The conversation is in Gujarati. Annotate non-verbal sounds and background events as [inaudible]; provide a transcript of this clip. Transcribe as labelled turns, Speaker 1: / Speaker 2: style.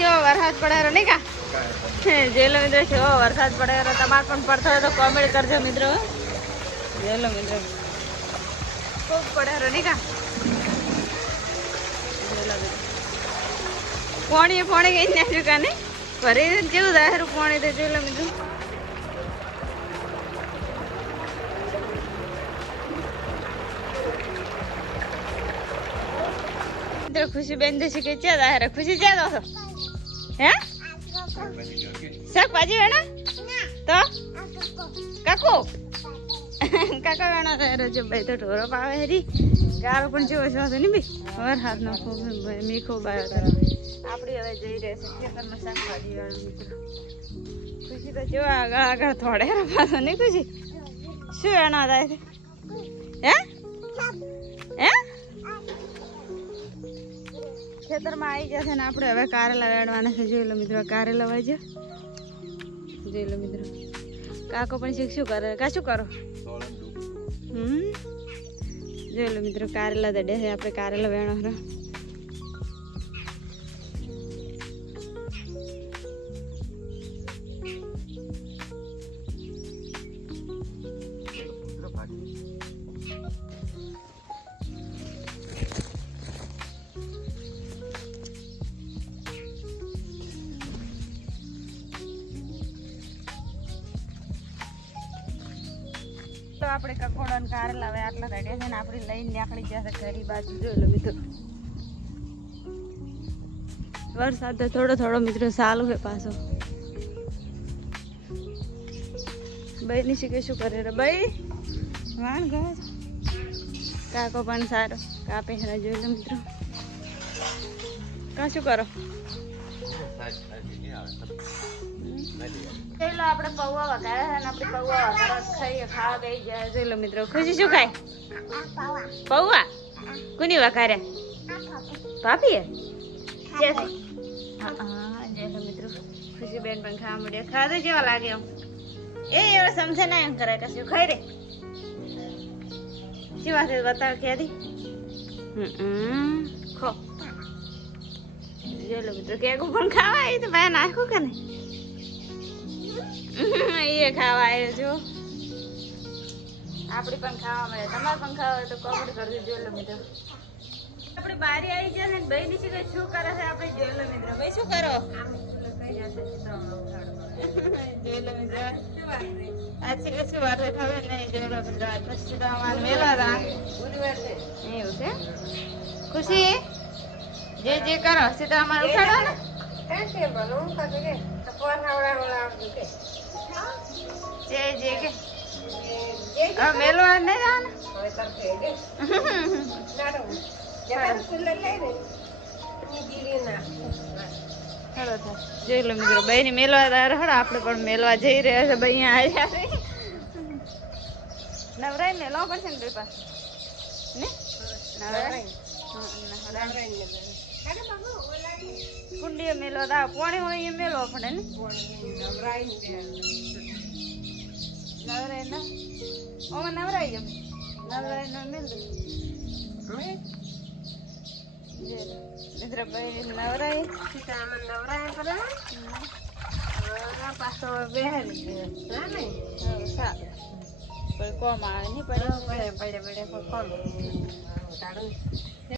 Speaker 1: કેવો વરસાદ પડેરો નહીં કા? જેલો મિત્રો કેવો વરસાદ પડેરો તમારે પણ પડતો હોય તો કોમેન્ટ કરજો મિત્રો. જેલો મિત્રો. ખૂબ પડેરો નહીં કા? મિત્રો. પોણી કઈ નાખ્યું કા ને ભરી જેવું દાહેરું પોણી તો જેલો મિત્રો. મિત્રો ખુશી બેન જશે કે ચા દાહેર ખુશી ચા દો હે? શાકભાજી વેણો? તો? કાકુ? કાકા વેણો દાહેર છે ભાઈ તો ઢોરો પાવે હરી. ગારો પણ જેવો છે વાંધો નહીં ભાઈ? વર હાથ નો ખૂબ મી ખૂબ આવ્યો આપણી હવે જઈ રહ્યા છે ખેતરમાં શાકભાજી વાળો મિત્રો. ખુશી તો જેવા આગળ આગળ થોડે રમાશો નહીં ખુશી? શું વેણો થાય હે? હે? ખેતરમાં આવી જશે ને આપણે હવે કારેલા વેણવાના છે. જોઈ લો મિત્રો કારેલા વાજે જોઈ લો મિત્રો. કાકો પણ શીખ શું કરે? કા શું કરો? હમ? જોઈ લો મિત્રો કારેલા દડે છે આપણે કારેલા વેણો તો આપણે કકોડો ને કારેલા લાવે આટલા દડે છે ને આપણે લઈને નીકળી જશે ઘરી બાજુ. જોઈ લો મિત્રો. વરસાદ તો થોડો થોડો મિત્રો સારું છે પાછો. ભાઈ ની શીખે શું કરે રે? ભાઈ વાણ ઘર. કાકો પણ સારો. કાપે જોઈ લો મિત્રો. કા શું કરો? આપણે પૌવા વઘારે છે આપણે પૌવા વઘારે ખાઈએ, ખાવા ગઈ જાય જોઈ મિત્રો, ખુશી શું ખાય? પૌવા? કોની વઘાર્યા ભાભીએ મિત્રો. ખુશી બેન પણ ખાવા મળ્યા ખાધો જેવા લાગે એમ? એ એવો સમજે ના એમ કરે, કશું ખાઈ રે? શું વાત બતાવ, ક્યાંથી? જોઈ લો મિત્રો. કેક પણ ખાવા એ તો ભાઈ નાખું કે નહીં? એ આવ્યો છો આપણી પણ ખાવા મળે તમારે પણ ખાવા હોય તો કોમેન્ટ કરજો જોઈ લો મિત્રો. આપણે બારી આવી જાય ને ભાઈ નીચે કઈ શું કરે છે આપણે જોઈ લો મિત્રો. ભાઈ, શું કરો? જોઈ લો મિત્રો વાત ખબર નહીં. જોઈ લો મિત્રો, આજ તો મેલા એવું છે? ખુશી? જે જે કરો અમારે ઉઠાડો ને જે જે કે. હવે મેલવા નહીં જવાનું? [laughs] હેલો તો જોઈ લો મિત્રો ભાઈ ની મેલવા તારે આપણે પણ મેલવા જઈ રહ્યા છે ભાઈ અહીંયા આવ્યા નવરાઈ મેલવા પડશે ને પાસે. ને? નવરાઈ? નવરાઈ? કુંડીએ મેલવા દા પોણી હોય એ મેલવા પડે ને? નવરાઈ ના ઓમાં નવરાઈ ગયો નવરાઈ નો મેલ દે. જે લો. મિત્ર ભાઈ નવરાઈ પાછો બેહારી દે. હા, સારું. કોઈ કોમ આવે નહીં પડે.
Speaker 2: પડે પડે પડે કોણ